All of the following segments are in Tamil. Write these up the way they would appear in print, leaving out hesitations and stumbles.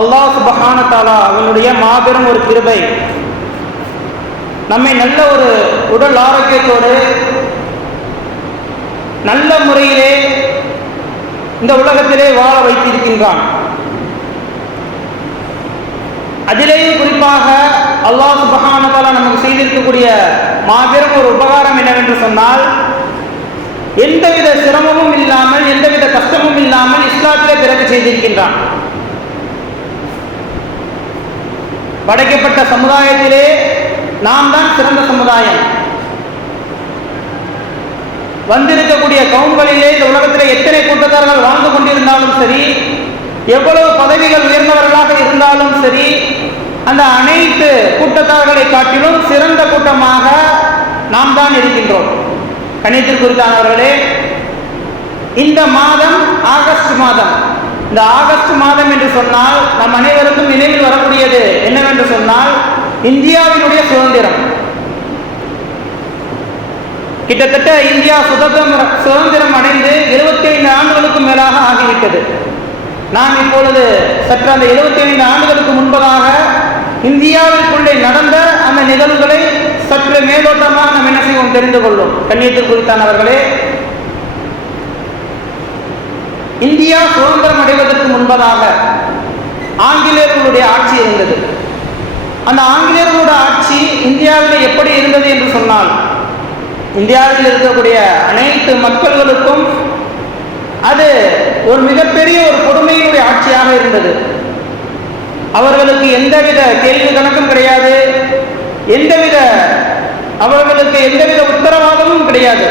அல்லாஹ் சுப்ஹானஹு வ தஆலா அவனுடைய மாபெரும் ஒரு கிருபை நம்மை நல்ல ஒரு உடல் ஆரோக்கியத்தோடு நல்ல முறையிலே இந்த உலகத்திலே வாழ வைத்திருக்கின்றான். அதிலேயும் குறிப்பாக அல்லாஹ் சுப்ஹானஹு வ தஆலா நமக்கு செய்திருக்கக்கூடிய மாபெரும் ஒரு உபகாரம் என்னவென்று சொன்னால், எந்தவித சிரமமும் இல்லாமல் எந்தவித கஷ்டமும் இல்லாமல் இஸ்லாத்திலே பிறக்க செய்திருக்கின்றான். படைக்கப்பட்ட சமுதாயத்திலே நாம் தான் சிறந்த சமுதாயம். வந்திருக்கக்கூடிய கவுன்களிலே இந்த உலகத்திலே எத்தனை கூட்டத்தார்கள் வாழ்ந்து கொண்டிருந்தாலும் சரி, எவ்வளவு பதவிகள் உயர்ந்தவர்களாக இருந்தாலும் சரி, அந்த அனைத்து கூட்டத்தார்களை காட்டிலும் சிறந்த கூட்டமாக நாம் தான் இருக்கின்றோம். கணித்திற்குறித்தானவர்களே, இந்த மாதம் ஆகஸ்ட் மாதம். இந்த ஆகஸ்ட் மாதம் என்று சொன்னால் நம் அனைவருக்கும் நினைவில் வரக்கூடியது என்னவென்று சொன்னால், இந்தியாவினுடைய சுதந்திரம். கிட்டத்தட்ட இந்தியா சுதந்திரம் அடைந்து 75 ஆண்டுகளுக்கு மேலாக ஆகிவிட்டது. நாம் இப்பொழுது சற்று அந்த 75 ஆண்டுகளுக்கு முன்பதாக இந்தியாவிற்குள்ளே நடந்த அந்த நிகழ்வுகளை சற்று மேலோட்டமாக நாம் என்ன செய்வோம் தெரிந்து கொள்வோம். கண்ணியத்திற்குறித்தானவர்களே, இந்தியா சுதந்திரம் அடைவதற்கு முன்பதாக ஆங்கிலேயர்களுடைய ஆட்சி இருந்தது. அந்த ஆங்கிலேயர்களுடைய ஆட்சி இந்தியாவில் எப்படி இருந்தது என்று சொன்னால், இந்தியாவில் இருக்கக்கூடிய அனைத்து மக்கள்களுக்கும் அது ஒரு மிகப்பெரிய ஒரு கொடுமையினுடைய ஆட்சியாக இருந்தது. அவர்களுக்கு எந்தவித கேள்வி கணக்கும் கிடையாது, அவர்களுக்கு எந்தவித உத்தரவாதமும் கிடையாது.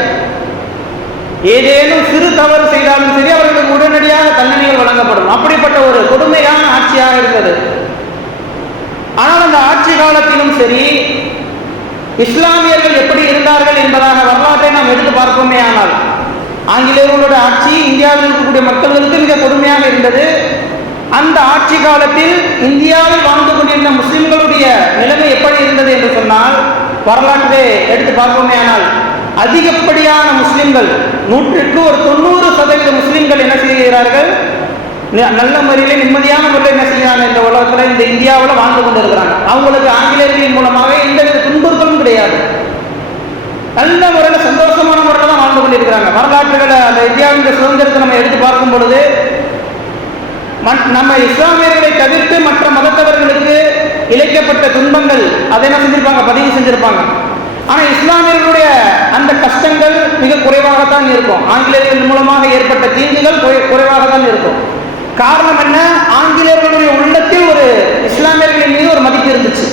ஏதேனும் சிறு தவறு செய்தாலும் சரி, அவர்களுக்கு உடனடியாக தண்டனைகள் வழங்கப்படும். அப்படிப்பட்ட ஒரு கொடுமையான ஆட்சியாக இருந்தது. ஆனால் அந்த ஆட்சி காலத்திலும் சரி, இஸ்லாமியர்கள் எப்படி இருந்தார்கள் என்பதாக வரலாற்றை நாம் எடுத்து பார்ப்போமே ஆனால், ஆங்கிலேயர்களோட ஆட்சி இந்தியாவில் இருக்கக்கூடிய மக்களுக்கு மிக கொடுமையாக இருந்தது. அந்த ஆட்சி காலத்தில் இந்தியாவில் வாழ்ந்து கொண்டிருந்த முஸ்லிம்களுடைய நிலைமை எப்படி இருந்தது என்று சொன்னால், வரலாற்றை எடுத்து பார்ப்போமே ஆனால், அதிகப்படியான முஸ்லிம்கள் 100க்கு ஒரு 90% முஸ்லிம்கள் என்ன செய்கிறார்கள், நல்ல முறையில் நிம்மதியான முறையில் என்ன செய்யறாங்க, இந்த உலகத்தில் இந்த இந்தியாவில் வாழ்ந்து கொண்டிருக்கிறாங்க. அவங்களுக்கு ஆங்கிலேயர்களின் மூலமாக எந்தவித துன்புறுத்தலும் கிடையாது. நல்ல முறையில் சந்தோஷமான முறையில் தான் வாழ்ந்து கொண்டிருக்கிறாங்க. வரலாற்றுகளை அந்த இந்தியாவின் சுதந்திரத்தை நம்ம எடுத்து பார்க்கும் பொழுது, நம்ம இஸ்லாமியர்களை தவிர்த்து மற்ற மதத்தவர்களுக்கு இழைக்கப்பட்ட துன்பங்கள் அதை என்ன செஞ்சிருப்பாங்க, பதிவு செஞ்சிருப்பாங்க. ஆனால் இஸ்லாமியர்களுடைய அந்த கஷ்டங்கள் மிக குறைவாகத்தான் இருக்கும். ஆங்கிலேயர்கள் மூலமாக ஏற்பட்ட தீங்குகள் குறைவாகத்தான் இருக்கும். காரணம் என்ன? ஆங்கிலேயர்களுடைய உள்ளத்தில் ஒரு இஸ்லாமியர்களின் மீது ஒரு மதிப்பு இருந்துச்சு.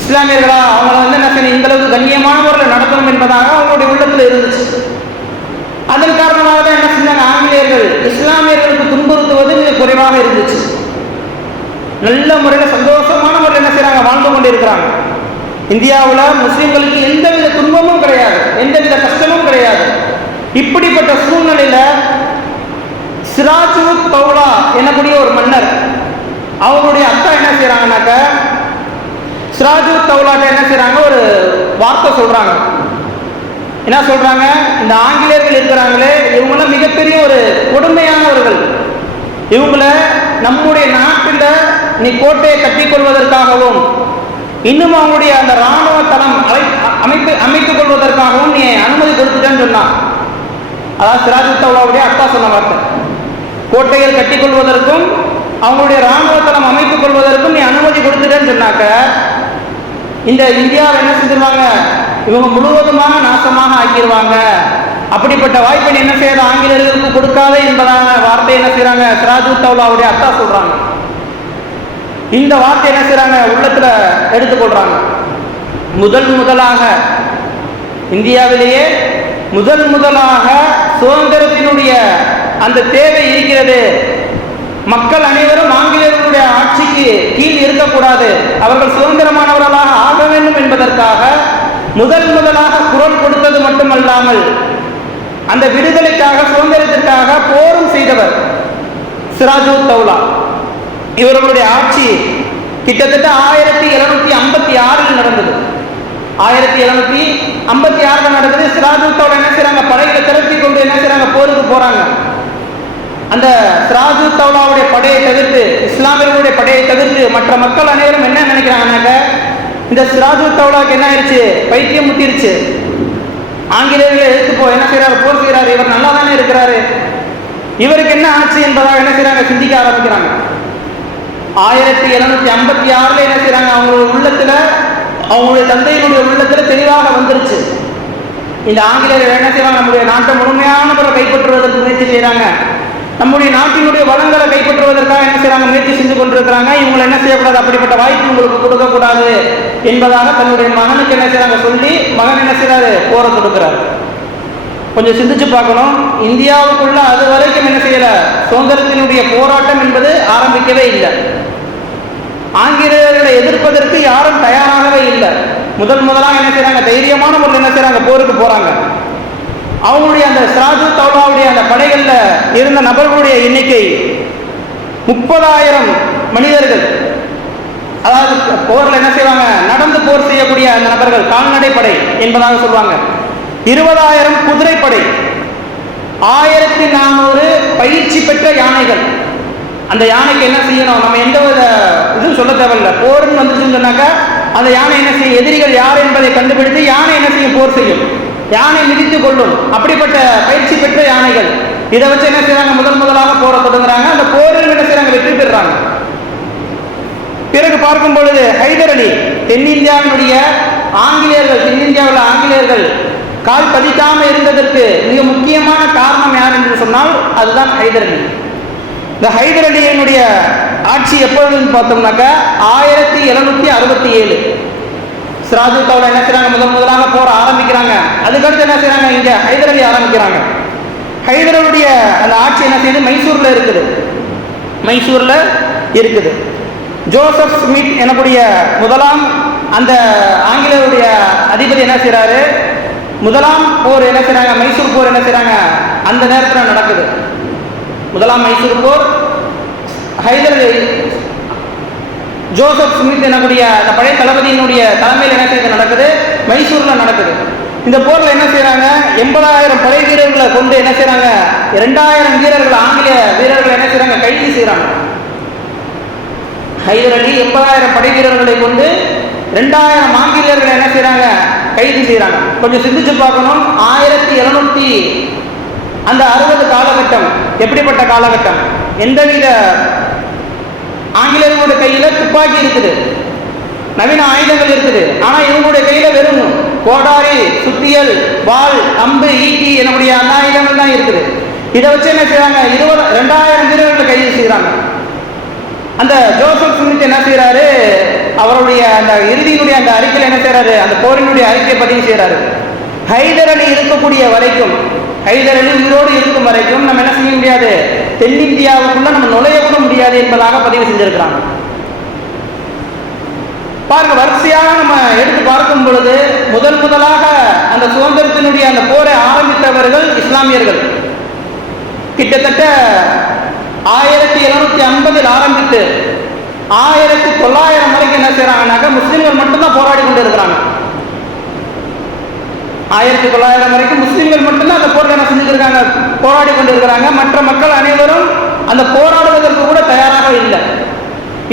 இஸ்லாமியர்களா அவங்களை என்ன செய்யணும், இந்த அளவுக்கு கண்ணியமான முறையில் நடத்தணும் என்பதாக அவங்களுடைய உள்ளத்தில் இருந்துச்சு. அதன் காரணமாக தான் என்ன செஞ்சாங்க, ஆங்கிலேயர்கள் இஸ்லாமியர்களுக்கு துன்புறுத்துவது மிக குறைவாக இருந்துச்சு. நல்ல முறையில் சந்தோஷமான முறையில் என்ன செய்யறாங்க, வாழ்ந்து கொண்டிருக்கிறாங்க. இந்தியாவில் முஸ்லிம்களுக்கு எந்தவித துன்பமும் கிடையாது, எந்தவித கஷ்டமும் கிடையாது. இப்படிப்பட்ட சூழ்நிலையில சிராஜுத் தௌலா என்னக்கூடிய ஒரு மன்னர், அவருடைய அத்தா என்ன செய்யறாங்கன்னாக்க, சிராஜுத் தௌலாட்ட என்ன செய்யறாங்க, ஒரு வார்த்தை சொல்றாங்க. என்ன சொல்றாங்க, இந்த ஆங்கிலேயர்கள் இருக்கிறாங்களே, இவங்களாம் மிகப்பெரிய ஒரு கொடுமையானவர்கள். இவங்கள நம்முடைய நாட்டில் நீ கோட்டையை கட்டிக் கொள்வதற்காகவும், இன்னும் அவங்களுடைய அந்த இராணுவ தளம் அமைத்துக் கொள்வதற்காகவும் நீ அனுமதி கொடுத்துட்டேன்னு சொன்னான். அதாவது சிராஜுத் தௌலாவுடைய அத்தா சொன்ன வார்த்தை, கோட்டைகள் கட்டிக் கொள்வதற்கும் அவங்களுடைய இராணுவ தளம் அமைத்துக் கொள்வதற்கும் நீ அனுமதி கொடுத்துட்டேன்னு சொன்னாக்க, இந்த இந்தியாவை என்ன செஞ்சிருவாங்க, இவங்க முழுவதுமாக நாசமாக ஆக்கிடுவாங்க. அப்படிப்பட்ட வாய்ப்பை என்ன செய்யறது, ஆங்கிலேயர்களுக்கு கொடுக்காத என்பதான வார்த்தை என்ன செய்யறாங்க, சிராஜுத் தௌலாவுடைய அத்தா சொல்றாங்க. இந்த வார்த்தை என்ன செய்யறாங்க, உள்ளத்துல எடுத்துக்கொள்றாங்க. முதலாக இந்தியாவிலேயே முதலாக சுதந்திரத்தினுடைய அந்த தேவை இருக்கிறது. மக்கள் அனைவரும் ஆங்கிலேயர்களுடைய ஆட்சிக்கு கீழ் இருக்கக்கூடாது, அவர்கள் சுதந்திரமானவர்களாக ஆக வேண்டும் என்பதற்காக முதலாக குரல் கொடுத்தது மட்டுமல்லாமல், அந்த விடுதலைக்காக சுதந்திரத்திற்காக போரும் செய்தவர் சிராஜுத் தௌலா. இவர்களுடைய ஆட்சி கிட்டத்தட்ட 1756 நடந்தது. 1756 நடக்குது. சிராஜுத் தௌலா என்ன செய்யறாங்க, படைகளை திரட்டி கொண்டு என்ன செய்யறாங்க, போருக்கு போறாங்க. அந்த சிராஜு தௌலாவுடைய படையை தவிர்த்து, இஸ்லாமியர்களுடைய படையை தவிர்த்து மற்ற மக்கள் அனைவரும் என்ன நினைக்கிறாங்கன்னாக்க, இந்த சிராஜு தௌலாவுக்கு என்ன ஆயிடுச்சு, பைத்தியம் முத்திருச்சு, ஆங்கிலேயர்களை எடுத்து என்ன செய்யறாரு, போர் செய்யறாரு, இவர் நல்லா தானே இருக்கிறாரு, இவருக்கு என்ன ஆச்சு என்பதாக என்ன செய்யறாங்க, சிந்திக்க ஆரம்பிக்கிறாங்க. 1756 என்ன செய்யறாங்க, அவங்களுடைய உள்ளத்துல, அவங்களுடைய தந்தையினுடைய உள்ளத்துல தெளிவாக வந்துருச்சு, இந்த ஆங்கிலேயர்கள் என்ன செய்வாங்க, நம்முடைய நாட்டை முழுமையான முறை கைப்பற்றுவதற்கு முயற்சி செய்யறாங்க, நம்முடைய நாட்டினுடைய வளங்களை கைப்பற்றுவதற்காக என்ன செய்யறாங்க, முயற்சி செஞ்சு கொண்டிருக்கிறாங்க, இவங்களை என்ன செய்யக்கூடாது, அப்படிப்பட்ட வாய்ப்பு உங்களுக்கு கொடுக்கக்கூடாது என்பதாக தன்னுடைய மகனுக்கு என்ன செய்யறாங்க சொல்லி, மகன் என்ன செய்யறாரு, போரை தொடுக்கிறார். கொஞ்சம் சிந்திச்சு பார்க்கணும், இந்தியாவுக்குள்ள அது வரைக்கும் என்ன செய்யல, சுதந்திரத்தினுடைய போராட்டம் என்பது ஆரம்பிக்கவே இல்லை. ஆங்கிலேயர்களை எதிர்ப்பதற்கு யாரும் தயாராகவே இல்லை. முதலாக என்ன செய்யறாங்க, தைரியமான முறையில் என்ன செய்யறாங்க, போருக்கு போறாங்க. அவங்களுடைய அந்த சிராஜு தௌலாவுடைய அந்த படைகள்ல இருந்த நபர்களுடைய எண்ணிக்கை 30,000 மனிதர்கள். அதாவது போர்ல என்ன செய்வாங்க, நடந்து போர் செய்யக்கூடிய அந்த நபர்கள், கால்நடை படை என்பதாக சொல்லுவாங்க. 20,000 குதிரைப்படை, 1400 பயிற்சி பெற்ற யானைகள். அந்த யானைக்கு என்ன செய்யணும், நம்ம எந்த வித இதுவும் சொல்ல தேவையில்லை, போர்னு வந்துச்சுன்னு சொன்னாக்கா அந்த யானை என்ன செய்யும், எதிரிகள் யார் என்பதை கண்டுபிடித்து யானை என்ன செய்யும், போர் செய்யும், யானை மிதித்து கொள்ளும். அப்படிப்பட்ட பயிற்சி பெற்ற யானைகள். இதை வச்சு என்ன செய்யறாங்க, முதலாக போரை தொடங்குறாங்க. அந்த போரில் என்ன செய்யறாங்க, வெற்றி பெறுறாங்க. பிறகு பார்க்கும் பொழுது ஹைதர் அலி, தென்னிந்தியாவினுடைய ஆங்கிலேயர்கள், தென்னிந்தியாவில் ஆங்கிலேயர்கள் கால் பதிக்காம இருந்ததற்கு மிக முக்கியமான காரணம் யார் என்று சொன்னால் அதுதான் ஹைதர் அலி. இந்த ஹைதர் அலியினுடைய ஆட்சி எப்பொழுதுன்னு பார்த்தோம்னாக்கா 1767 சிராஜு தௌலா என்ன செய்யறாங்க, முதலாக போற ஆரம்பிக்கிறாங்க. அதுக்கடுத்து என்ன செய்யறாங்க, இங்க ஹைதர் அலி ஆரம்பிக்கிறாங்க. ஹைதர் அலியுடைய அந்த ஆட்சி என்ன செய்யுது, மைசூர்ல இருக்குது. ஜோசப் ஸ்மித் எனக்கூடிய முதலாம் அந்த ஆங்கிலேயருடைய அதிபதி என்ன செய்யறாரு, முதலாம் போர் என்ன செய்யறாங்க, மைசூர் போர் என்ன செய்யறாங்க, அந்த நேரத்தில் நடக்குது. முதலாம் மைசூர் போர் ஹைதர் அலி ஜோசப் ஸ்மித் எனக்கூடிய அந்த பழைய தளபதியினுடைய தலைமையில் என்ன செய்ய நடக்குது, மைசூர்ல நடக்குது. இந்த போர்ல என்ன செய்யறாங்க, 80,000 படை வீரர்களை கொண்டு என்ன செய்யறாங்க, 2000 வீரர்கள், ஆங்கிலேய வீரர்கள் என்ன செய்யறாங்க, கைது செய்யறாங்க. ஹைதர் அலி 80,000 படை வீரர்களை கொண்டு 2000 ஆங்கிலேயர்கள் என்ன செய்யறாங்க, கைது செய்யறாங்க. கொஞ்சம் சிந்திச்சு பார்க்கணும், 1760 காலகட்டம் எப்படிப்பட்ட காலகட்டம், எந்தவித ஆங்கிலேயர்களுடைய கையில துப்பாக்கி இருக்குது, நவீன ஆயுதங்கள் இருக்குது, ஆனா இவங்களுடைய கையில வெறும் கோடாரி, சுத்தியல், வாள், அம்பு, ஈட்டி என்னுடைய அந்த ஆயுதங்கள் தான் இருக்குது. இதை வச்சு என்ன செய்யறாங்க, 2000 வீரர்களை கைது செய்யறாங்க. அந்த ஜோசப் ஸ்மித் என்ன செய்யறாரு, அவருடைய அந்த இறுதியினுடைய அந்த அறிக்கையில் என்ன செய்யறாரு, அந்த போரினுடைய அறிக்கையை பதிவு செய்யறாரு. ஹைதர் அலி இருக்கக்கூடிய வரைக்கும், ஹைதர் அலி உயிரோடு இருக்கும் வரைக்கும் நம்ம என்ன செய்ய முடியாது, தென்னிந்தியாவுக்குள்ள நம்ம நுழைய கூட முடியாது என்பதாக பதிவு செஞ்சிருக்கிறாங்க. பாருங்க, வரிசையாக நம்ம எடுத்து பார்க்கும் பொழுது முதலாக அந்த சுதந்திரத்தினுடைய அந்த போரை ஆரம்பித்தவர்கள் இஸ்லாமியர்கள். கிட்டத்தட்ட 1750 ஆரம்பித்து 1900 வரைக்கும் என்ன செய்யறாங்கன்னாக்க முஸ்லிம்கள் மட்டும்தான் போராடி கொண்டு இருக்கிறாங்க. 1900 வரைக்கும் முஸ்லிம்கள் மட்டும்தான் அந்த போர்ல என்ன செஞ்சுருக்காங்க, போராடி கொண்டு இருக்கிறாங்க. மற்ற மக்கள் அனைவரும் அந்த போராடுவதற்கு கூட தயாராக இல்லை.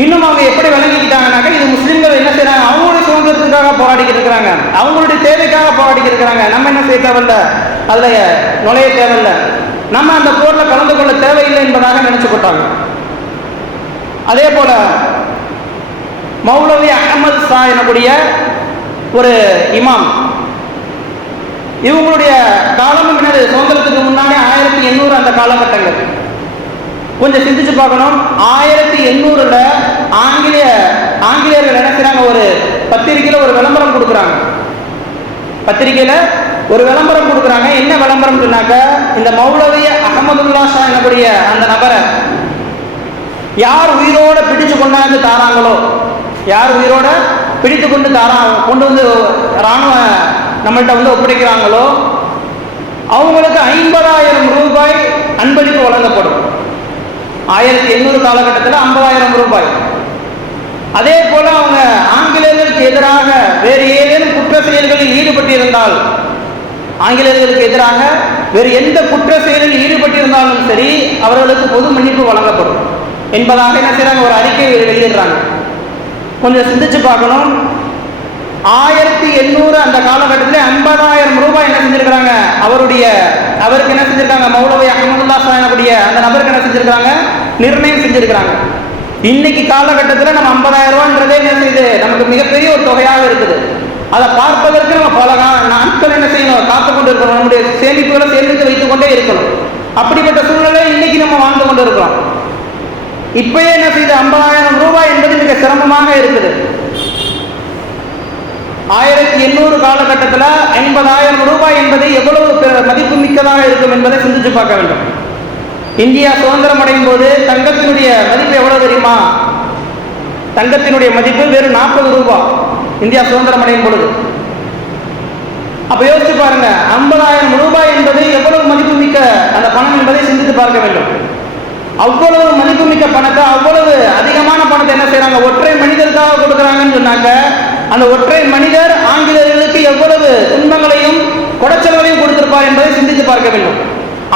இன்னும் அவங்க எப்படி விளங்கிக்கிட்டாங்கன்னாக்க, இது முஸ்லிம்கள் என்ன செய்யறாங்க, அவங்களுடைய சுதந்திரத்துக்காக போராடிக்கிட்டு இருக்கிறாங்க, அவங்களுடைய தேவைக்காக போராடிக்கிட்டு இருக்கிறாங்க, நம்ம என்ன செய்ய தேவையில்ல, அதுல நுழைய தேவையில்லை, நம்ம அந்த போர்ல கலந்து கொள்ள தேவையில்லை என்பதாக நினைச்சு போட்டாங்க. அதே போல மௌலவி அஹமது ஷா எனக்கூடிய ஒரு இமாம், இவங்களுடைய காலமும் என்னது, சுதந்திரத்துக்கு முன்னாடி 1800 அந்த காலகட்டங்கள். கொஞ்சம் சிந்திச்சு பார்க்கணும், 1800ல் ஆங்கிலேயர்கள் என்ன செய்றாங்க, ஒரு பத்திரிகையில் ஒரு விளம்பரம் கொடுக்குறாங்க. பத்திரிகையில் ஒரு விளம்பரம் கொடுக்குறாங்க. என்ன விளம்பரம் சொன்னாக்க, இந்த மௌலவி அஹமதுல்லா ஷா எனக்கூடிய அந்த நபரை யார் உயிரோட பிடிச்சு கொண்டாந்து தாராங்களோ, யார் உயிரோட பிடித்து கொண்டு கொண்டு வந்து இராணுவ நம்மள்கிட்ட வந்து ஒப்படைக்கிறாங்களோ அவங்களுக்கு 50,000 ரூபாய் அன்பளிப்பு வழங்கப்படும். 1800 காலகட்டத்தில் 50,000 ரூபாய். அதே போல அவங்க ஆங்கிலேயர்களுக்கு எதிராக வேறு ஏதேனும் குற்ற செயல்களில் ஈடுபட்டிருந்தால், ஆங்கிலேயர்களுக்கு எதிராக வேறு எந்த குற்ற செயலில் ஈடுபட்டிருந்தாலும் சரி அவர்களுக்கு பொது மன்னிப்பு வழங்கப்படும் என்பதாக என்ன செய்யறாங்க, ஒரு அறிக்கை வெளியிடுறாங்க. கொஞ்சம் சிந்திச்சு பார்க்கணும். 1800 அந்த காலகட்டத்தில் 50,000 ரூபாய் என்ன செஞ்சிருக்கிறாங்க, அவருக்கு என்ன செஞ்சிருக்காங்க, மௌலவி அஹமதுல்லா சாயக்கூடிய அந்த நபருக்கு என்ன செஞ்சிருக்காங்க, நிர்ணயம் செஞ்சிருக்கிறாங்க. இன்னைக்கு காலகட்டத்தில் நம்ம 50,000 ரூபாய்ன்றதே என்ன செய்யுது, நமக்கு மிகப்பெரிய ஒரு தொகையாக இருக்குது. அதை பார்ப்பதற்கு நம்ம பல நாட்கள் என்ன செய்யணும், காத்து கொண்டு இருக்கணும். நம்முடைய சேமிப்புகளை சேமித்து வைத்துக் கொண்டே இருக்கணும். அப்படிப்பட்ட சூழ்நிலை இன்னைக்கு நம்ம வாழ்ந்து கொண்டு இருக்கிறோம். இப்பயே என்ன செய்யுது, 50,000 ரூபாய் என்பது மிக சிரமமாக இருக்குது. 1800 காலகட்டத்தில் 50,000 ரூபாய் என்பது எவ்வளவு மதிப்பு மிக்கதாக இருக்கும் என்பதை சிந்திச்சு பார்க்க வேண்டும். இந்தியா சுதந்திரம் அடையும் போது தங்கத்தினுடைய மதிப்பு எவ்வளவு தெரியுமா? தங்கத்தினுடைய மதிப்பு வெறும் 40 ரூபாய் இந்தியா சுதந்திரம் அடையும் பொழுது. அப்ப யோசிச்சு பாருங்க, 50,000 ரூபாய் என்பது எவ்வளவு மதிப்பு மிக்க அந்த பணம் என்பதை சிந்தித்து பார்க்க வேண்டும். அவ்வளவு மதிப்புமிக்க பணத்தை, அவ்வளவு அதிகமான பணத்தை என்ன செய்யறாங்க, ஒற்றை மனிதருக்காக கொடுக்குறாங்கன்னு சொன்னாங்க. அந்த ஒற்றை மனிதர் ஆங்கிலேயர்களுக்கு எவ்வளவு துன்பங்களையும் குடைச்சல்களையும் கொடுத்திருப்பார் என்பதை சிந்தித்து பார்க்க வேண்டும்.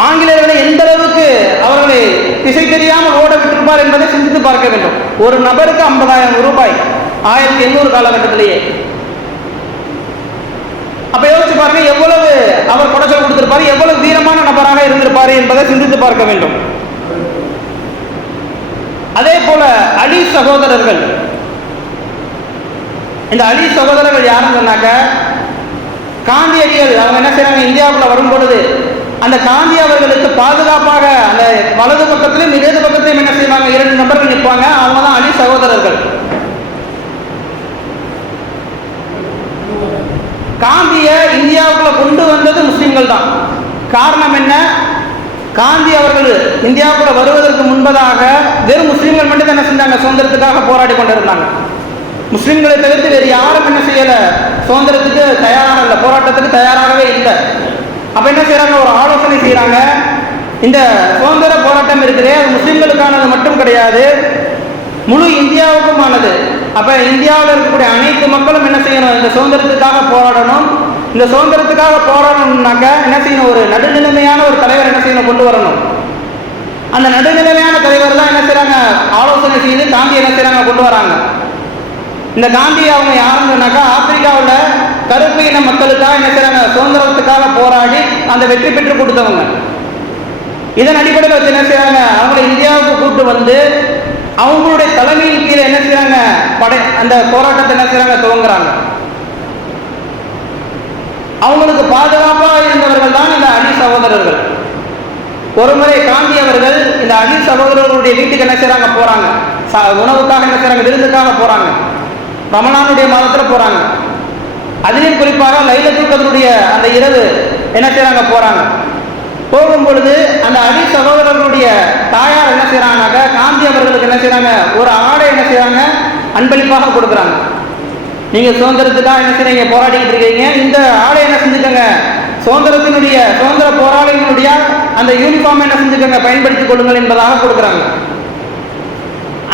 ஆங்கிலேயர்களை எந்த அளவுக்கு அவர்களை திசை தெரியாமல் ஓட விட்டிருப்பார் என்பதை சிந்தித்து பார்க்க வேண்டும். ஒரு நபருக்கு 50,000 ரூபாய் 1800 காலகட்டத்திலேயே. அப்ப யோசிச்சு பாருங்க, எவ்வளவு அவர் குடைச்சல் கொடுத்திருப்பாரு, எவ்வளவு வீரமான நபராக இருந்திருப்பாரு என்பதை சிந்தித்து பார்க்க வேண்டும். அதே போல அலி சகோதரர்கள், இந்த அலி சகோதரர்கள் யாருன்னு சொன்னாக்க, காந்தியடிகள் அவங்க என்ன செய்யறாங்க, இந்தியாவுக்குள்ள வரும் பொழுது அந்த காந்தி அவர்களுக்கு பாதுகாப்பாக அந்த வலது பக்கத்திலும் இடது பக்கத்திலும் என்ன செய்வாங்க, 2 நபர்கள் நிற்பாங்க. அவங்க தான் அலி சகோதரர்கள். காந்திய இந்தியாவுக்குள்ள கொண்டு வந்தது முஸ்லிம்கள் தான். காரணம் என்ன, காந்தி அவர்கள் இந்தியாவுக்குள்ள வருவதற்கு முன்பதாக வெறும் முஸ்லிம்கள் மட்டும் என்ன செஞ்சாங்க, சுதந்திரத்துக்காக போராடி கொண்டிருந்தாங்க. முஸ்லிம்களை தவிர்த்து வேறு யாரும் என்ன செய்யல, சுதந்திரத்துக்கு தயாராக இல்லை, போராட்டத்துக்கு தயாராகவே இல்லை. அப்ப என்ன செய்யறாங்க, ஒரு ஆலோசனை செய்யறாங்க. இந்த சுதந்திர போராட்டம் இருக்குதே, அது முஸ்லிம்களுக்கானது மட்டும் கிடையாது, முழு இந்தியாவுக்குமானது. அப்ப இந்தியாவில் இருக்கக்கூடிய அனைத்து மக்களும் என்ன செய்யணும், இந்த சுதந்திரத்துக்காக போராடணும். இந்த சுதந்திரத்துக்காக போராடணும்னாக்க என்ன செய்யணும், ஒரு நடுநிலைமையான ஒரு தலைவர் என்ன செய்யணும், கொண்டு வரணும். அந்த நடுநிலைமையான தலைவர் தான் என்ன செய்யறாங்க, ஆலோசனை செய்து காந்தி என்ன செய்யறாங்க, கொண்டு வராங்க. இந்த காந்தி அவங்க யாருன்னு சொன்னாக்கா, ஆப்பிரிக்காவில் கருப்பு இன மக்களுக்காக என்ன செய்யறாங்க, சுதந்திரத்துக்காக போராடி அந்த வெற்றி பெற்று கொடுத்தவங்க. இதன் அடிப்படையில் வச்சு என்ன செய்யறாங்க, அவங்களை இந்தியாவுக்கு கூட்டு வந்து அவங்களுடைய தலைமையின் கீழே என்ன செய்யறாங்க, அந்த போராட்டத்தை என்ன செய்யறாங்க, துவங்குறாங்க. அவங்களுக்கு பாதுகாப்பாக இருந்தவர்கள் தான் இந்த அலி சகோதரர்கள். ஒரு முறை காந்தி அவர்கள் இந்த அலி சகோதரர்களுடைய வீட்டுக்கு என்ன செய்யறாங்க, போறாங்க. உணவுக்காக என்ன செய்யறாங்க, விருந்துக்காக போறாங்க. ரமலானுடைய மாதத்துல போறாங்க. அதிலும் குறிப்பாக லைலத்துல் கத்ருடைய அந்த இரவு என்ன செய்யறாங்க, போறாங்க. போகும் பொழுது அந்த அலி சகோதரர்களுடைய தாயார் என்ன செய்யறாங்கனாக்க, காந்தி அவர்களுக்கு என்ன செய்யறாங்க, ஒரு ஆடை என்ன செய்யறாங்க, அன்பளிப்பாக கொடுக்குறாங்க. நீங்க சுதந்திரத்துக்காக என்ன செய்றீங்க, போராடிக்கிட்டு இருக்கீங்க, இந்த ஆடை என்ன செஞ்சுக்கோங்க, சுதந்திர போராளிகளுடைய அந்த யூனிஃபார்ம் என்ன செஞ்சுக்கோங்க, பயன்படுத்திக் கொள்ளுங்கள் என்பதாக கொடுக்குறாங்க.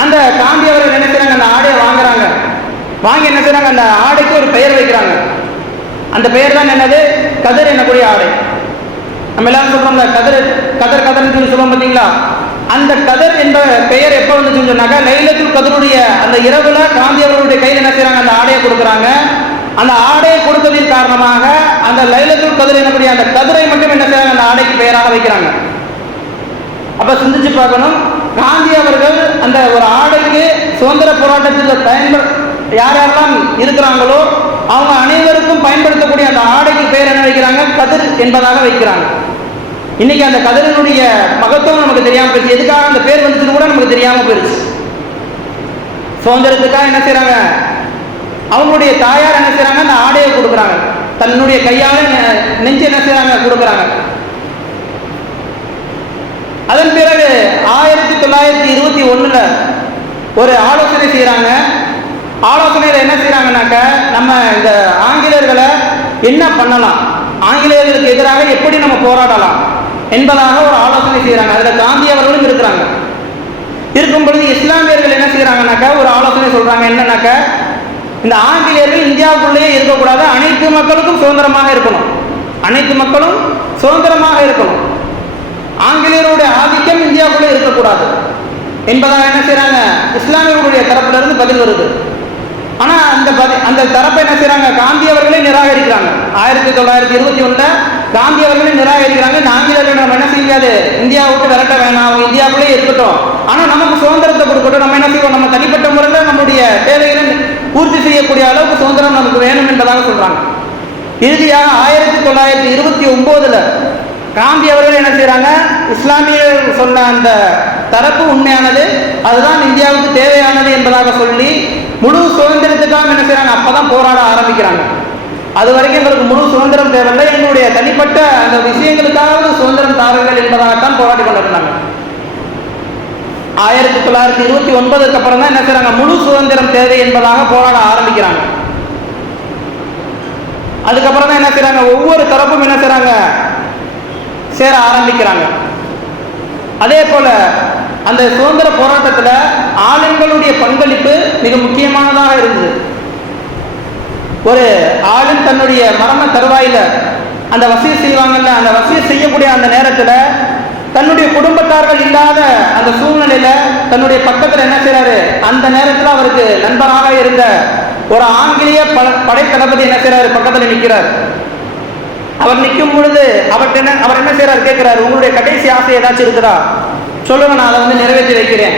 அந்த காந்தி அவர்கள் என்ன செய்றாங்க, அந்த ஆடையை வாங்குறாங்க. வாங்கி என்ன செய்றாங்க, அந்த ஆடைக்கு ஒரு பெயர் வைக்கிறாங்க. அந்த பெயர் தான் என்னது, கதிர் என்னக்கூடிய ஆடை. நம்ம எல்லாரும் சொல்றோம்ல, கதர்னு சொல்லி சொல்லுவோம் பார்த்தீங்களா. அந்த கதர் என்ற பெயர் எப்போ வந்துச்சுன்னு சொன்னாக்கா, லைலத்துல் கதருடைய அந்த இரவுல காந்தி அவர்களுடைய கையில் என்ன செய்றாங்க, அந்த ஆடையை கொடுக்குறாங்க. அந்த ஆடையை கொடுத்ததின் காரணமாக அந்த லைலத்துல் கதர் என்னக்கூடிய அந்த கதிரை மட்டும் என்ன செய்றாங்க, அந்த ஆடைக்கு பெயராக வைக்கிறாங்க. அப்ப சிந்திச்சு பார்க்கணும், காந்தி அவர்கள் அந்த ஒரு ஆடைக்கு சுதந்திர போராட்டத்தில் யாரெல்லாம் இருக்கிறாங்களோ அவங்க அனைவருக்கும் பயன்படுத்தக்கூடிய அந்த ஆடைக்கு பெயர் என்ன வைக்கிறாங்க, கதிர் என்பதாக வைக்கிறாங்க. இன்னைக்கு அந்த கதிரினுடைய மகத்துவம் நமக்கு தெரியாம போயிடுச்சு. எதுக்காக அந்த பேர் வந்துச்சுன்னு கூட நமக்கு தெரியாம போயிடுச்சு. சுதந்திரத்துக்காக என்ன செய்யறாங்க, அவங்களுடைய தாயார் என்ன செய்யறாங்க, அந்த ஆடையை கொடுக்குறாங்க. தன்னுடைய கையால நெஞ்சு என்ன செய்யறாங்க, கொடுக்குறாங்க. அதன் பிறகு 1921 ஒரு ஆலோசனை செய்யறாங்க. ஆலோசனையில் என்ன செய்யறாங்கன்னாக்க, நம்ம இந்த ஆங்கிலேயர்களை என்ன பண்ணலாம், ஆங்கிலேயர்களுக்கு எதிராக எப்படி நம்ம போராடலாம் என்பதாக ஒரு ஆலோசனை செய்யறாங்க. அதுல காந்தி அவர்களும் இருக்கிறாங்க. இருக்கும் பொழுது இஸ்லாமியர்கள் என்ன செய்யறாங்கன்னாக்க, ஒரு ஆலோசனை சொல்றாங்க. என்னன்னாக்க, இந்த ஆங்கிலேயர்கள் இந்தியாவுக்குள்ளேயே இருக்கக்கூடாது, அனைத்து மக்களுக்கும் சுதந்திரமாக இருக்கணும், அனைத்து மக்களும் சுதந்திரமாக இருக்கணும், ஆங்கிலேயருடைய ஆதிக்கம் இந்தியாவுக்குள்ளே இருக்கக்கூடாது என்பதாக என்ன செய்யறாங்க, இஸ்லாமியர்களுடைய தரப்புல இருந்து பதில் வருது. ஆனா அந்த தரப்பை என்ன செய்யறாங்க, காந்தி அவர்களே நிராகரிக்கிறாங்க. 1921 காந்தி அவர்களே நிராகரிக்கிறாங்க. இந்த ஆங்கிலேயர்கள் நம்ம என்ன செய்யாது, இந்தியாவை விட்டு விரட்ட வேணாம், அவங்க இந்தியாவுக்குள்ளே இருக்கட்டும், ஆனா நமக்கு சுதந்திரத்தை கொடுக்கட்டும், நம்ம என்ன செய்வோம், நம்ம தனிப்பட்ட முறையில் நம்முடைய தேவைகளை பூர்த்தி செய்யக்கூடிய அளவுக்கு சுதந்திரம் நமக்கு வேணும் என்பதாக சொல்றாங்க. இறுதியாக 1929 காந்தி அவர்கள் என்ன செய்யறாங்க, இஸ்லாமியர்கள் சொன்ன அந்த தரப்பு உண்மையானது, அதுதான் இந்தியாவுக்கு தேவையானது என்பதாக சொல்லி முழு சுதந்திரத்துக்காக என்ன செய்யறாங்க, அப்பதான் போராட ஆரம்பிக்கிறாங்க. அது வரைக்கும் எங்களுக்கு முழு சுதந்திரம் தேவையில்லை, எங்களுடைய தனிப்பட்ட அந்த விஷயங்களுக்காக சுதந்திரம் தாருங்கள் என்பதாகத்தான் போராடி கொண்டிருந்தாங்க. 1929 அப்புறம் தான் என்ன செய்யறாங்க, முழு சுதந்திரம் தேவை என்பதாக போராட ஆரம்பிக்கிறாங்க. அதுக்கப்புறம் தான் என்ன செய்யறாங்க, ஒவ்வொரு தரப்பும் என்ன செய்யறாங்க, சேர ஆரம்பிக்கிறாங்க. அதே போல அந்த சுதந்திர போராட்டத்தில் ஆளுங்களுடைய பங்களிப்பு மிக முக்கியமானதாக இருந்தது. ஒரு ஆளும் தன்னுடைய மரண தருவாயில அந்த வசியத் செய்வாங்கல்ல, அந்த வசியத் செய்யக்கூடிய அந்த நேரத்தில் தன்னுடைய குடும்பத்தார்கள் இல்லாத அந்த சூழ்நிலையில தன்னுடைய பக்கத்தில் என்ன செய்யறாரு, அந்த நேரத்தில் அவருக்கு நண்பராக இருந்த ஒரு ஆங்கிலேய படை தளபதி என்ன செய்யறாரு, பக்கத்தில் நிற்கிறார். அவர் நிற்கும் பொழுது அவர் என்ன செய்யறாரு, கேட்கிறாரு, உங்களுடைய கடைசி ஆசை ஏதாச்சும் இருக்குதா சொல்லுங்க, நான் அதை நிறைவேற்றி வைக்கிறேன்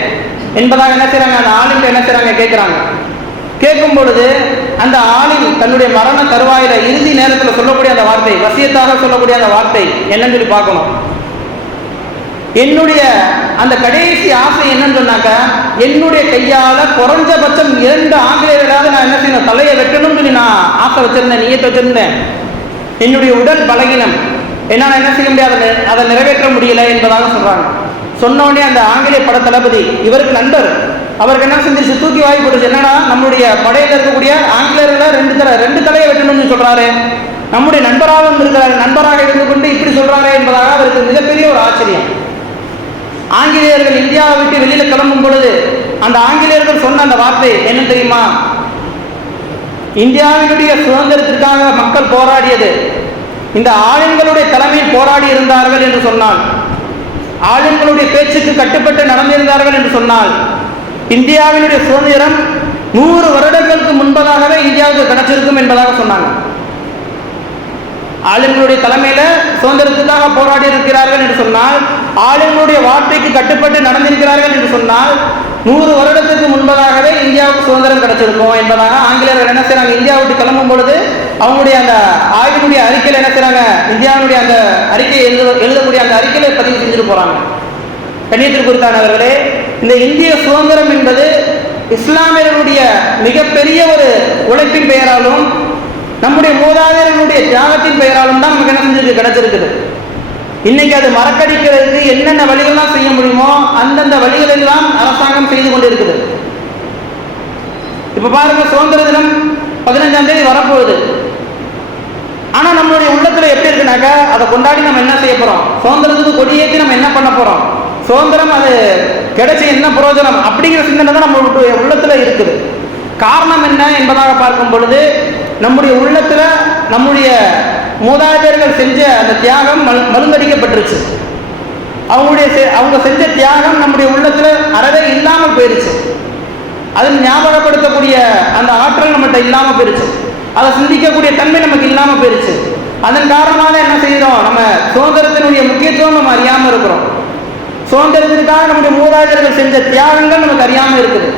என்பதாக என்ன செய்யறாங்க, அந்த ஆளுங்க என்ன செய்யறாங்க கேட்கிறாங்க. கேட்கும் பொழுது அந்த ஆளில் தன்னுடைய மரண தருவாயில இறுதி நேரத்தில் சொல்லக்கூடிய அந்த வார்த்தை, வசியத்தாக சொல்லக்கூடிய அந்த வார்த்தை என்னன்னு சொல்லி பார்க்கணும். என்னுடைய அந்த கடைசி ஆசை என்னன்னு சொன்னாக்க, என்னுடைய கையால குறைஞ்சபட்சம் 2 ஆங்கிலேயர்களாவது நான் என்ன செய்யணும், தலையை வெட்டணும்னு சொல்லி நான் ஆசை வச்சிருந்தேன், நீயத்தை வச்சிருந்தேன். என்னுடைய உடல் பலகீனம், என்னால் என்ன செய்ய முடியாது, அதை நிறைவேற்ற முடியல என்பதாக சொல்றாங்க. சொன்ன உடனே அந்த ஆங்கிலேய பட தளபதி இவருக்கு நண்பர், அவருக்கு என்ன செஞ்சிருச்சு, தூக்கி வாங்கி போட்டுச்சு. என்னன்னா நம்முடைய படையில் இருக்கக்கூடிய ஆங்கிலேயர்களை 2 தலையை வெட்டணும்னு சொல்றாரு, நம்முடைய நண்பராக இருக்கிறாரு, நண்பராக இருந்து கொண்டு இப்படி சொல்றாரு என்பதாக அவருக்கு மிகப்பெரிய ஒரு ஆச்சரியம். ஆங்கிலேயர்கள் இந்தியாவை விட்டு வெளியில கிளம்பும் பொழுது அந்த ஆங்கிலேயர்கள் சொன்ன அந்த வார்த்தை என்ன தெரியுமா, இந்தியாவினுடைய சுதந்திரத்திற்காக மக்கள் போராடியது இந்த ஆளுங்களுடைய தலைமையில் போராடி இருந்தார்கள் என்று சொன்னால், ஆளுங்களுடைய பேச்சுக்கு கட்டுப்பட்டு நடந்திருந்தார்கள் என்று சொன்னால், இந்தியாவினுடைய சுதந்திரம் 100 வருடங்களுக்கு முன்பதாகவே இந்தியாவுக்கு கிடைச்சிருக்கும் என்பதாக சொன்னாங்க. ஆளுங்களுடைய தலைமையில சுதந்திரத்துக்காக போராடி இருக்கிறார்கள் என்று சொன்னால், ஆளுங்களுடைய வார்த்தைக்கு கட்டுப்பட்டு நடந்திருக்கிறார்கள் என்று சொன்னால் 100 வருடத்துக்கு முன்பதாகவே இந்தியாவுக்கு சுதந்திரம் கிடைச்சிருக்கும் என்பதாக ஆங்கிலேயர்கள் என்ன செய்யறாங்க, இந்தியா விட்டு கிளம்பும் பொழுது அவங்களுடைய அந்த ஆய்வினுடைய அறிக்கையில் என்ன செய்யறாங்க, இந்தியாவுடைய அந்த அறிக்கையை எழுதக்கூடிய அந்த அறிக்கையில பதிவு செஞ்சுட்டு போறாங்க. கண்ணியத்திற்குரித்தானவர்களே, இந்த இந்திய சுதந்திரம் என்பது இஸ்லாமியர்களுடைய மிகப்பெரிய ஒரு உழைப்பின் பெயராலும் நம்முடைய மூதாதையர்களுடைய தியாகத்தின் பெயராலும் தான் நமக்கு என்ன செஞ்சிருக்கு, கிடைச்சிருக்குது. இன்னைக்கு அது மறக்கடிக்கிறதுக்கு என்னென்ன வழிகள்லாம் செய்ய முடியுமோ அந்தந்த வழிகளெல்லாம் அரசாங்கம் செய்து கொண்டிருக்குது. இப்ப பாருங்க, சுதந்திர தினம் 15ஆம் தேதி வரப்போகுது. ஆனா நம்மளுடைய உள்ளத்துல எப்படி இருக்குனாக்கா, அதை கொண்டாடி நம்ம என்ன செய்ய போறோம், சுதந்திரத்துக்கு கொடியேற்றி நம்ம என்ன பண்ண போறோம், சுதந்திரம் அது கிடைச்ச என்ன பிரயோஜனம் அப்படிங்கிற சிந்தனை தான் நம்மளுடைய உள்ளத்துல இருக்குது. காரணம் என்ன என்பதாக பார்க்கும் பொழுது, நம்முடைய உள்ளத்துல நம்முடைய மூதாதையர்கள் செஞ்ச அந்த தியாகம் மழுங்கடிக்கப்பட்டுருச்சு. அவங்க செஞ்ச தியாகம் நம்முடைய உள்ளத்துல அறவே இல்லாமல் போயிருச்சு. அதில் ஞாபகப்படுத்தக்கூடிய அந்த ஆற்றல் நம்மகிட்ட இல்லாம போயிருச்சு. அதை சிந்திக்கக்கூடிய தன்மை நமக்கு இல்லாம போயிருச்சு. அதன் காரணமாக என்ன செய்யறோம், நம்ம சுதந்திரத்தினுடைய முக்கியத்துவம் நம்ம அறியாம இருக்கிறோம். சுதந்திரத்திற்காக நம்முடைய மூதாதையர்கள் செஞ்ச தியாகங்கள் நமக்கு அறியாம இருக்குது.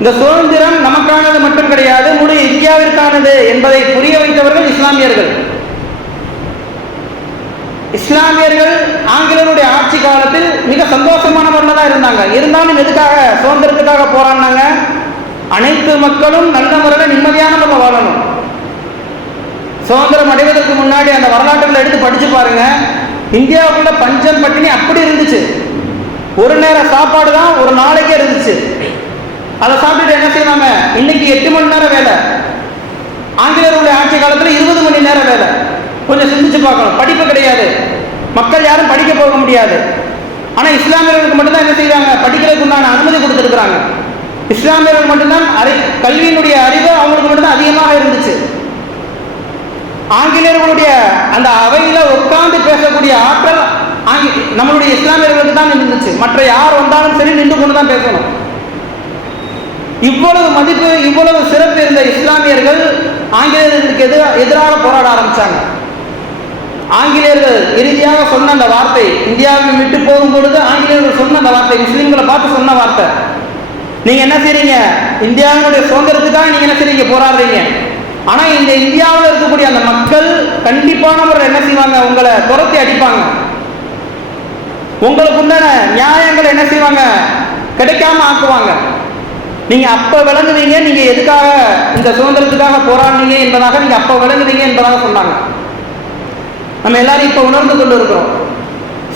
இந்த சுதந்திரம் நமக்கானது மட்டும் கிடையாது, முழு இந்தியாவிற்கானது என்பதை புரிய வைத்தவர்கள் இஸ்லாமியர்கள். இஸ்லாமியர்கள் ஆங்கிலேயருடைய ஆட்சி காலத்தில் மிக சந்தோஷமானவர்களாக தான் இருந்தாங்க. இருந்தாலும் எதுக்காக சுதந்திரத்துக்காக போராடினாங்க, அனைத்து மக்களும் நல்ல முறையில் நிம்மதியான முறையில் வாழணும். சுதந்திரம் அடைவதற்கு முன்னாடி அந்த வரலாற்றுகளை எடுத்து படிச்சு பாருங்க, இந்தியாவுக்குள்ள பஞ்சம் பட்டினி அப்படி இருந்துச்சு. ஒரு நேர சாப்பாடு தான் ஒரு நாளைக்கே இருந்துச்சு. அதை சாப்பிட்டுட்டு என்ன செய்வாங்க, இன்னைக்கு 8 மணி நேரம் வேலை, ஆங்கிலேயருடைய ஆட்சி காலத்தில் 20 மணி நேரம் வேலை. கொஞ்சம் சிந்திச்சு பார்க்கணும். படிப்பு கிடையாது, மக்கள் யாரும் படிக்க போக முடியாது. ஆனால் இஸ்லாமியர்களுக்கு மட்டும்தான் என்ன செய்வாங்க, படிக்கிறதுக்கு உண்டான அனுமதி கொடுத்துருக்குறாங்க. இஸ்லாமியர்கள் மட்டும்தான் கல்வியினுடைய அறிவு அவங்களுக்கு மட்டும்தான் அதிகமாக இருந்துச்சு. ஆங்கிலேயர்களுடைய அந்த அவையில உட்கார்ந்து பேசக்கூடிய ஆற்றல் நம்மளுடைய இஸ்லாமியர்களுக்கு தான் இருந்துச்சு. மற்ற யார் வந்தாலும் சரி நின்று கொண்டு தான் பேசணும். இவ்வளவு மதிப்பு, இவ்வளவு சிறப்பு இருந்த இஸ்லாமியர்கள் ஆங்கிலேயர்களுக்கு எதிராக போராட ஆரம்பிச்சாங்க. ஆங்கிலேயர்கள் இறுதியாக சொன்ன அந்த வார்த்தை, இந்தியாவை விட்டு போகும் பொழுது ஆங்கிலேயர்கள் சொன்ன அந்த வார்த்தை, முஸ்லீம்களை பார்த்து சொன்ன வார்த்தை, நீங்க என்ன செய்றீங்க, இந்தியாவினுடைய சுதந்திரத்துக்காக நீங்க என்ன செய்றீங்க, போராடுறீங்க. ஆனா இந்த இந்தியாவில் இருக்கக்கூடிய அந்த மக்கள் கண்டிப்பான முறையில் என்ன செய்வாங்க, உங்களை துரத்தி அடிப்பாங்க. உங்களுக்கு உண்டான நியாயங்களை என்ன செய்வாங்க, கிடைக்காம ஆக்குவாங்க. நீங்க அப்ப விளங்குவீங்க, நீங்க எதுக்காக இந்த சுதந்திரத்துக்காக போராடுனீங்க என்பதாக நீங்க அப்ப விளங்குவீங்க என்பதாக சொன்னாங்க. நம்ம எல்லாரும் இப்ப உணர்ந்து கொண்டு இருக்கிறோம்.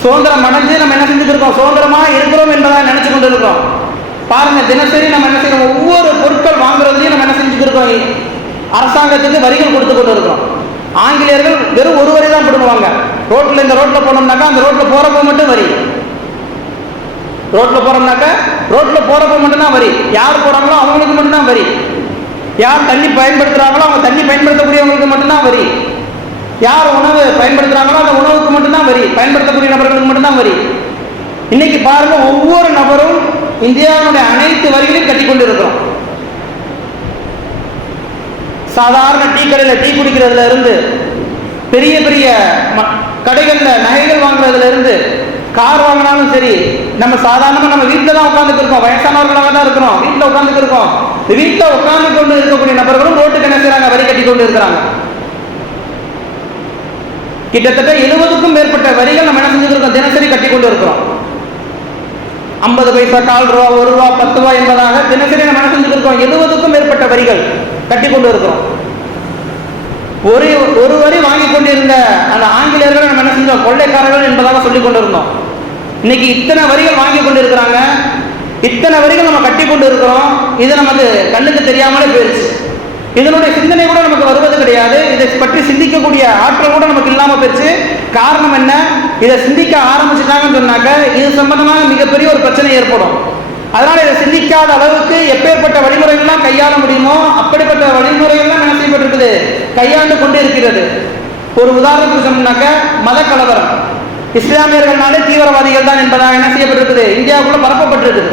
சுதந்திரம் அடைஞ்சு நம்ம என்ன செஞ்சுட்டு இருக்கோம், சுதந்திரமா இருக்கிறோம் என்பதாக நினைச்சு கொண்டு இருக்கிறோம். பாருங்க, தினசரி நம்ம என்ன செய்யறோம், ஒவ்வொரு பொருட்கள் வாங்குறதுலையும் நம்ம என்ன செஞ்சுட்டு இருக்கோம், அரசாங்கத்துக்கு வரிகள் கொடுத்து கொண்டு இருக்கிறோம். ஆங்கிலேயர்கள் வெறும் ஒரு வரி தான் போடுவாங்க. ரோட்ல இந்த ரோட்ல போனோம்னாக்கா அந்த ரோட்ல போறப்ப மட்டும் வரி, ரோட்ல போறோம்னாக்கா ரோட்ல போறப்ப மட்டும்தான் வரி. யார் போறாங்களோ அவங்களுக்கு மட்டும்தான் வரி. யார் தண்ணி பயன்படுத்துறாங்களோ அவங்க தண்ணி பயன்படுத்தக்கூடியவங்களுக்கு மட்டும்தான் வரி. யார் உணவு பயன்படுத்துறாங்களோ அந்த உணவுக்கு மட்டும்தான் வரி. பயன்படுத்தக்கூடிய நபர்களுக்கு மட்டும்தான் வரி. இன்னைக்கு பாருங்க, ஒவ்வொரு நபரும் இந்தியாவுடைய அனைத்து வரிகளையும் கட்டி கொண்டு இருக்கிறோம். சாதாரண டீ கடையில் டீ குடிக்கிறதுல இருந்து, பெரிய பெரிய கடைகள்ல நகைகள் வாங்குறதுல இருந்து, கார் வாங்கினாலும் சரி, நம்ம சாதாரணமா நம்ம வீட்டில் தான் உட்காந்துட்டு இருக்கோம், வயசானவர்களாக தான் இருக்கிறோம், வீட்டில் உட்காந்துட்டு இருக்கோம். வீட்டில் உட்கார்ந்து கொண்டு இருக்கக்கூடிய நபர்களும் ரோட்டுக்கு என்ன செய்றாங்க, வரி கட்டி கொண்டு இருக்கிறாங்க. கிட்டத்தட்ட 70க்கும் மேற்பட்ட வரிகள் நம்ம என்ன செஞ்சுட்டு இருக்கோம், தினசரி கட்டி கொண்டு இருக்கிறோம். 50 பைசா, 4 ரூபா, 1 ரூபா, 10 ரூபா என்பதாக தினசரி நம்ம என்ன செஞ்சுட்டு இருக்கோம், 70க்கும் மேற்பட்ட வரிகள் கட்டி கொண்டு இருக்கிறோம். ஒரு வரி வாங்கி கொண்டிருந்த அந்த ஆங்கிலேயர்கள் நம்ம என்ன செஞ்சோம், கொள்ளைக்காரர்கள் என்பதாக சொல்லிக் கொண்டிருந்தோம். இன்னைக்கு இத்தனை வரிகள் வாங்கி கொண்டு இருக்கிறாங்க, இத்தனை வரிகள் நம்ம கட்டி கொண்டு இருக்கிறோம். இது நமக்கு கண்ணுக்கு தெரியாமலே போயிருச்சு. இதனுடைய சிந்தனை கூட நமக்கு வருவது கிடையாது. இதை பற்றி சிந்திக்கக்கூடிய ஆற்றல் கூட நமக்கு இல்லாம போயிருச்சு. காரணம் என்ன, இதை சிந்திக்க ஆரம்பிச்சுட்டாங்கன்னு சொன்னாக்க இது சம்பந்தமாக மிகப்பெரிய ஒரு பிரச்சனை ஏற்படும். அதனால இதை சிந்திக்காத அளவுக்கு எப்பேற்பட்ட வழிமுறைகள்லாம் கையாள முடியுமோ அப்படிப்பட்ட வழிமுறைகள்லாம் என்ன செய்யப்பட்டிருக்குது, கையாண்டு கொண்டு இருக்கிறது. ஒரு உதாரணத்துக்கு சொன்னாக்க மத கலவரம், இஸ்லாமியர்கள்னாலே தீவிரவாதிகள் தான் என்பதாக என்ன செய்யப்பட்டிருக்குது, இந்தியாவுக்குள்ள பரப்பப்பட்டிருக்குது.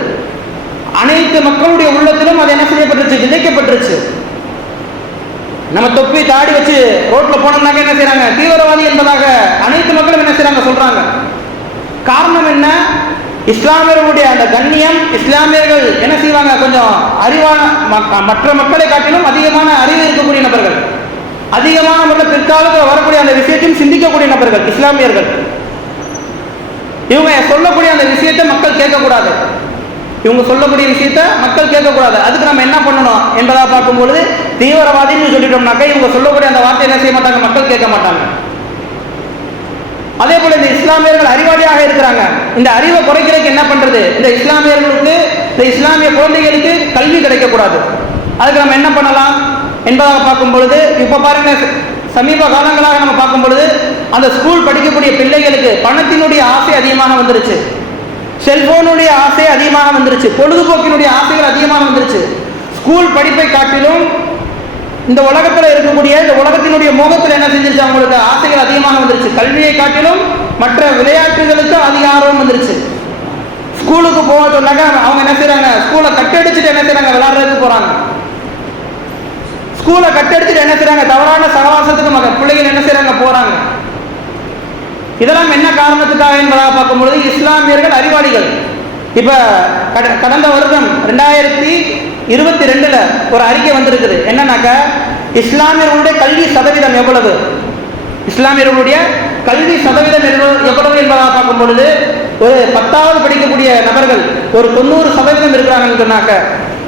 அனைத்து மக்களுடைய உள்ளத்திலும் அது என்ன செய்யப்பட்டுருச்சு, விதைக்கப்பட்டுருச்சு. நம்ம தொப்பி தாடி வச்சு ரோட்ல போனோம்னாக்க என்ன செய்யறாங்க, தீவிரவாதி என்பதாக அனைத்து மக்களும் என்ன செய்யறாங்க, சொல்றாங்க. காரணம் என்ன, இஸ்லாமியர்களுடைய அந்த கண்ணியம், இஸ்லாமியர்கள் என்ன செய்வாங்க, கொஞ்சம் அறிவான, மற்ற மக்களை காட்டிலும் அதிகமான அறிவு இருக்கக்கூடிய நபர்கள், அதிகமான முறையில் பிற்காலத்தில் வரக்கூடிய அந்த விஷயத்தையும் சிந்திக்கக்கூடிய நபர்கள் இஸ்லாமியர்கள். இவங்க சொல்லக்கூடிய அந்த விஷயத்தை மக்கள் கேட்கக்கூடாது, இவங்க சொல்லக்கூடிய விஷயத்த மக்கள் கேட்கக்கூடாது. அதுக்கு நம்ம என்ன பண்ணணும் என்பதாக பார்க்கும்பொழுது, தீவிரவாதின்னு சொல்லிட்டோம்னாக்க இவங்க சொல்லக்கூடிய அந்த வார்த்தை என்ன செய்ய மாட்டாங்க, மக்கள் கேட்க மாட்டாங்க. அதே போல இந்த இஸ்லாமியர்கள் அறிவாளியாக இருக்கிறாங்க. இந்த அறிவை குறைக்கிறதுக்கு என்ன பண்றது, இந்த இஸ்லாமியர்களுக்கு, இந்த இஸ்லாமிய குழந்தைகளுக்கு கல்வி கிடைக்கக்கூடாது. அதுக்கு நம்ம என்ன பண்ணலாம் என்பதாக பார்க்கும் பொழுது, இப்ப பாருங்க, சமீப காலங்களாக நம்ம பார்க்கும் பொழுது அந்த ஸ்கூல் படிக்கக்கூடிய பிள்ளைகளுக்கு பணத்தினுடைய ஆசை அதிகமாக வந்துருச்சு, செல்போனுடைய ஆசை அதிகமாக வந்துருச்சு, பொழுதுபோக்கினுடைய ஆசைகள் அதிகமாக வந்துருச்சு. ஸ்கூல் படிப்பை காட்டிலும் இந்த உலகத்தில் இருக்கக்கூடிய, இந்த உலகத்தினுடைய மோகத்தில் என்ன செஞ்சிருச்சு, அவங்களுக்கு ஆசைகள் அதிகமாக வந்துருச்சு. கல்வியை காட்டிலும் மற்ற விளையாட்டுகளுக்கு அதிக ஆர்வம் வந்துருச்சு. ஸ்கூலுக்கு போக சொன்னாங்க, அவங்க என்ன செய்யறாங்க, ஸ்கூலை கட்டடிச்சுட்டு என்ன செய்யறாங்க, விளையாடுறதுக்கு போறாங்க. ஸ்கூலை கட்டடிச்சுட்டு என்ன செய்யறாங்க, தவறான சகவாசத்துக்கு பிள்ளைகள் என்ன செய்யறாங்க, போறாங்க. இதெல்லாம் என்ன காரணத்துக்காக என்பதாக பார்க்கும்பொழுது, இஸ்லாமியர்கள் அறிவாளிகள். இப்ப கடந்த வருடம் 2022 ஒரு அறிக்கை வந்திருக்குது. என்னன்னாக்க, இஸ்லாமியர்களுடைய கல்வி சதவீதம் எவ்வளவு, இஸ்லாமியர்களுடைய கல்வி சதவீதம் எவ்வளவு என்பதாக பார்க்கும் பொழுது, ஒரு 10வது படிக்கக்கூடிய நபர்கள் ஒரு 90% இருக்கிறாங்கன்னு சொன்னாக்க,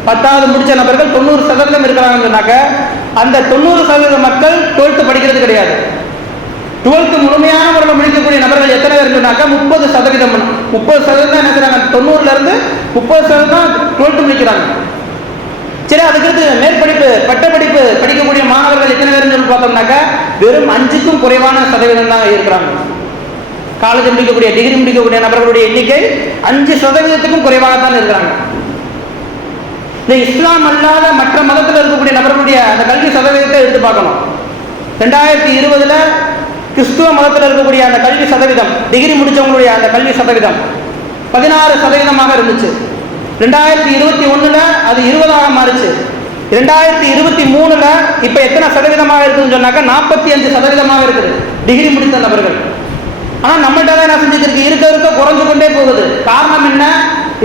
10வது முடிச்ச நபர்கள் 90% இருக்கிறாங்கன்னு சொன்னாக்க, அந்த 90% மக்கள் 12th படிக்கிறது கிடையாது. 12th முழுமையான முறையில் முடிக்கக்கூடிய நபர்கள் எத்தனை பேர் சொன்னாக்க 30%. 30% என்ன செய்றாங்க, 90ல இருந்து 30% தான் 12th முடிக்கிறாங்க. சரி, அதுக்கு மேற்படிப்பு பட்டப்படிப்பு படிக்கக்கூடிய மாணவர்கள் எத்தனை பேர் சொல்லி பார்த்தோம்னாக்க வெறும் 5க்கும் குறைவான சதவீதம் தான் இருக்கிறாங்க. காலேஜ் முடிக்கக்கூடிய, டிகிரி முடிக்கக்கூடிய நபர்களுடைய எண்ணிக்கை 5%க்கும் குறைவாகத்தான் இருக்கிறாங்க. இந்த இஸ்லாம் அல்லாத மற்ற மதத்தில் இருக்கக்கூடிய நபர்களுடைய அந்த கல்வி சதவீதத்தை எடுத்து பார்க்கணும். 2020 கிறிஸ்துவ மதத்தில் இருக்கக்கூடிய அந்த கல்வி சதவீதம், டிகிரி முடிச்சவங்களுடைய அந்த கல்வி சதவீதம் 16% இருந்துச்சு. 2021 அது 20 மாறிச்சு. 2023 இப்ப எத்தனை சதவீதமாக இருக்குதுன்னு சொன்னாக்க 45% இருக்குது டிகிரி முடித்த நபர்கள். ஆனா நம்மகிட்ட தான் என்ன செஞ்சுட்டு இருக்கு, இருக்க குறைஞ்சு கொண்டே போகுது. காரணம் என்ன?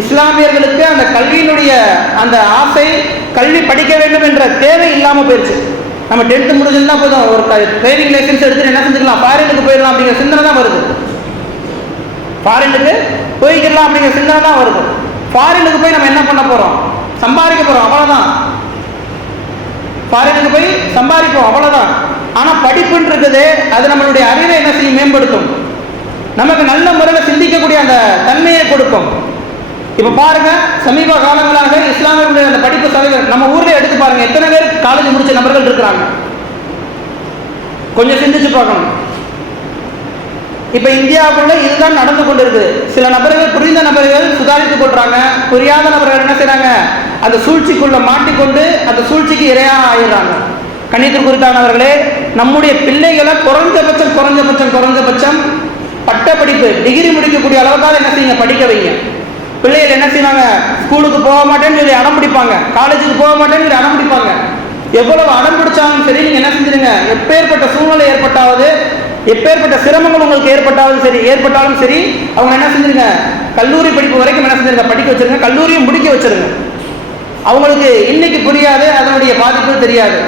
இஸ்லாமியர்களுக்கு அந்த கல்வியினுடைய அந்த ஆசை, கல்வி படிக்க வேண்டும் என்ற தேவை இல்லாம போயிடுச்சு. நம்ம 10th முடிஞ்சிருந்தா போதும், ஒரு டிரைவிங் லைசன்ஸ் எடுத்துட்டு என்ன செஞ்சுக்கலாம், ஃபாரினுக்கு போயிடலாம் அப்படிங்கிற சிந்தனை தான் வருது. ஃபாரினுக்கு போய்க்கலாம் அப்படிங்கிற சிந்தனை தான் வருது. ஃபாரினுக்கு போய் நம்ம என்ன பண்ண போறோம்? சம்பாதிக்க போறோம், அவ்வளவுதான். ஃபாரினுக்கு போய் சம்பாதிப்போம், அவ்வளவுதான். ஆனா படிப்புன்னு இருக்குது, அது நம்மளுடைய அறிவை என்ன செய்யும், மேம்படுத்தும். நமக்கு நல்ல முறையில் சிந்திக்கக்கூடிய அந்த தன்மையை கொடுக்கும். இப்ப பாருங்க, சமீப காலங்களாக இஸ்லாமியர்களுடைய அந்த படிப்பு சதவீதம் நம்ம ஊர்ல எடுத்து பாருங்க, எத்தனை பேர் காலேஜ் முடிச்ச நபர்கள் இருக்கிறாங்க, கொஞ்சம் சிந்திச்சு பார்க்கணும். இப்ப இந்தியாவுக்குள்ள இதுதான் நடந்து கொண்டு இருக்குது. சில நபர்கள், புரிந்த நபர்கள் சுதாரித்துக் கொள்றாங்க, புரியாத நபர்கள் என்ன செய்யறாங்க, அந்த சூழ்ச்சிக்குள்ள மாட்டிக்கொண்டு அந்த சூழ்ச்சிக்கு இரையாக ஆயிடுறாங்க. கணிதத்தில் குறித்தானவர்களே, நம்முடைய பிள்ளைகளை குறைஞ்சபட்சம் பட்ட படிப்பு, டிகிரி முடிக்கக்கூடிய அளவுக்காக என்ன செய்யுங்க, படிக்க வைங்க. பிள்ளைகள் என்ன செய்வாங்க, ஸ்கூலுக்கு போக மாட்டேன்னு சொல்லி அடம் பிடிப்பாங்க, காலேஜுக்கு போக மாட்டேன்னு சொல்லி அடம் பிடிப்பாங்க. எவ்வளவு அடம் பிடிச்சாலும் சரி, நீங்க என்ன செஞ்சிருங்க, எப்பேற்பட்ட சூழ்நிலை ஏற்பட்டாவது, எப்பேற்பட்ட சிரமங்கள் உங்களுக்கு ஏற்பட்டாலும் சரி, அவங்க என்ன செஞ்சிருங்க, கல்லூரி படிப்பு வரைக்கும் என்ன செஞ்சிருங்க, படிக்க வச்சிருங்க, கல்லூரியும் முடிக்க வச்சிருங்க. அவங்களுக்கு இன்னைக்கு புரியாது, அதனுடைய பாதிப்பு தெரியாது.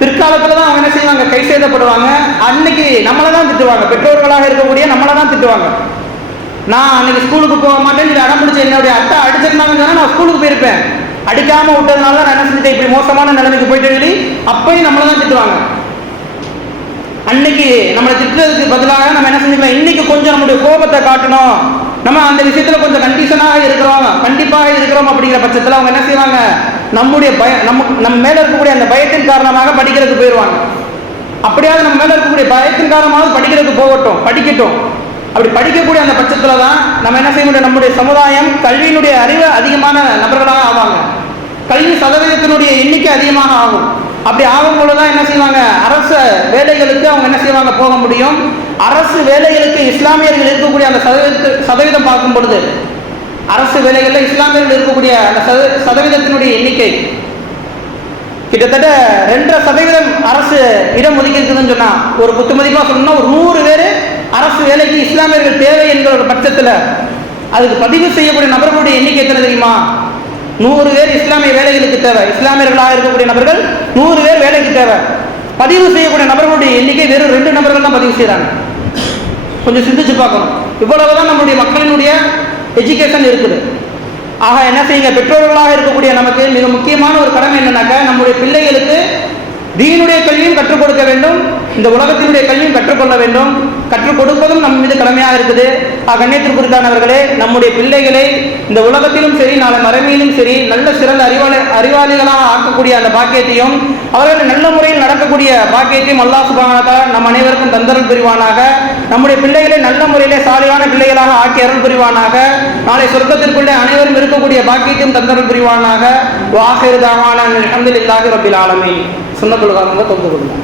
பிற்காலத்துல தான் அவங்க என்ன செய்வாங்க, கை செய்தப்படுவாங்க. அன்னைக்கு நம்மளை தான் திட்டுவாங்க, பெற்றோர்களாக இருக்கக்கூடிய நம்மளை தான் திட்டுவாங்க. நான் அன்னைக்கு ஸ்கூலுக்கு போக மாட்டேன்னு அடம் பிடிச்ச என்னுடைய அட்டை அடிச்சிருந்தாங்கன்னு சொன்னா நான் ஸ்கூலுக்கு போயிருப்பேன், அடிக்காம விட்டதுனால நான் என்ன செஞ்சுட்டேன், இப்படி மோசமான நிலைமைக்கு போயிட்டு சொல்லி அப்பயும் நம்மளை தான் திட்டுவாங்க. அன்னைக்கு நம்மளை திட்டுறதுக்கு பதிலாக நம்ம என்ன செஞ்சுக்கலாம், இன்னைக்கு கொஞ்சம் நம்மளுடைய கோபத்தை காட்டணும், நம்ம அந்த விஷயத்துல கொஞ்சம் கண்டிஷனாக இருக்கிறோம், கண்டிப்பாக இருக்கிறோம் அப்படிங்கிற பட்சத்தில் அவங்க என்ன செய்வாங்க, நம்முடைய நம்ம மேல இருக்கக்கூடிய அந்த பயத்தின் காரணமாக படிக்கிறதுக்கு போயிடுவாங்க. அப்படியாவது நம்ம மேல இருக்கக்கூடிய பயத்தின் காரணமாக படிக்கிறதுக்கு போகட்டும், படிக்கட்டும். அப்படி படிக்கக்கூடிய அந்த பட்சத்துல தான் நம்ம என்ன செய்ய முடியும், நம்முடைய சமுதாயம் கல்வியினுடைய அறிவு அதிகமான நபர்களாக ஆவாங்க, கல்வி சதவீதத்தினுடைய எண்ணிக்கை அதிகமாக ஆகும். அப்படி ஆகும் பொழுதுதான் என்ன செய்வாங்க, அரசு வேலைகளுக்கு அவங்க என்ன செய்வாங்க, போக முடியும். அரசு வேலைகளுக்கு இஸ்லாமியர்கள் இருக்கக்கூடிய அந்த சதவீதம் பார்க்கும் பொழுது, அரசு வேலைகளில் இஸ்லாமியர்கள் இருக்கக்கூடிய அந்த சதவீதத்தினுடைய எண்ணிக்கை கிட்டத்தட்ட 2.5% அரசு இடம் ஒதுக்கி இருக்குதுன்னு சொன்னா, ஒரு குத்து மதிப்பா சொன்னா ஒரு 100 பேர் அரசு வேலைக்கு இஸ்லாமியர்கள் தேவை என்கிற ஒரு பட்சத்தில் அதுக்கு பதிவு செய்யக்கூடிய நபர்களுடைய எண்ணிக்கை எத்தனை தெரியுமா? 100 பேர் இஸ்லாமிய வேலைகளுக்கு தேவை. இஸ்லாமியர்களாக இருக்கக்கூடிய நபர்கள் 100 பேர் வேலைக்கு தேவை. பதிவு செய்யக்கூடிய நபர்களுடைய எண்ணிக்கை வெறும் 2 நபர்கள் தான் பதிவு செய்யறாங்க. கொஞ்சம் சிந்திச்சு பார்க்கணும். இவ்வளவுதான் நம்முடைய மக்களினுடைய எஜுகேஷன் இருக்குது. ஆக என்ன செய்யுங்க, பெற்றோர்களாக இருக்கக்கூடிய நமக்கு மிக முக்கியமான ஒரு கடமை என்னன்னாக்க, நம்முடைய பிள்ளைகளுக்கு தீனுடைய கல்வியும் கற்றுக் கொடுக்க வேண்டும், இந்த உலகத்தினுடைய கல்வியும் கற்றுக்கொள்ள வேண்டும். கற்றுக் கொடுப்பதும் நம்ம மீது கடமையாக இருக்குது. கண்ணியத்திற்குரித்தானவர்களே, நம்முடைய பிள்ளைகளை இந்த உலகத்திலும் சரி, நாளை மறுமையிலும் சரி, நல்ல சிறந்த அறிவாளிகளாக ஆக்கக்கூடிய அந்த பாக்கியத்தையும், அவர்கள் நல்ல முறையில் நடக்கக்கூடிய பாக்கியத்தையும் அல்லாஹ் சுப்ஹானஹு வ தஆலா நம் அனைவருக்கும் தந்தருள் புரிவானாக. நம்முடைய பிள்ளைகளை நல்ல முறையிலே சாலிகான பிள்ளைகளாக ஆக்கி அருள் புரிவானாக. நாளை சொர்க்கத்திற்குள்ளே அனைவரும் இருக்கக்கூடிய பாக்கியத்தையும் தந்தருள் புரிவானாக. வ ஆகிரு தஅவானா அல்ஹம்துலில்லாஹி ரப்பில் ஆலமீன். சுன்னத்துல் கௌமுக தொகுத்து கொடுங்க.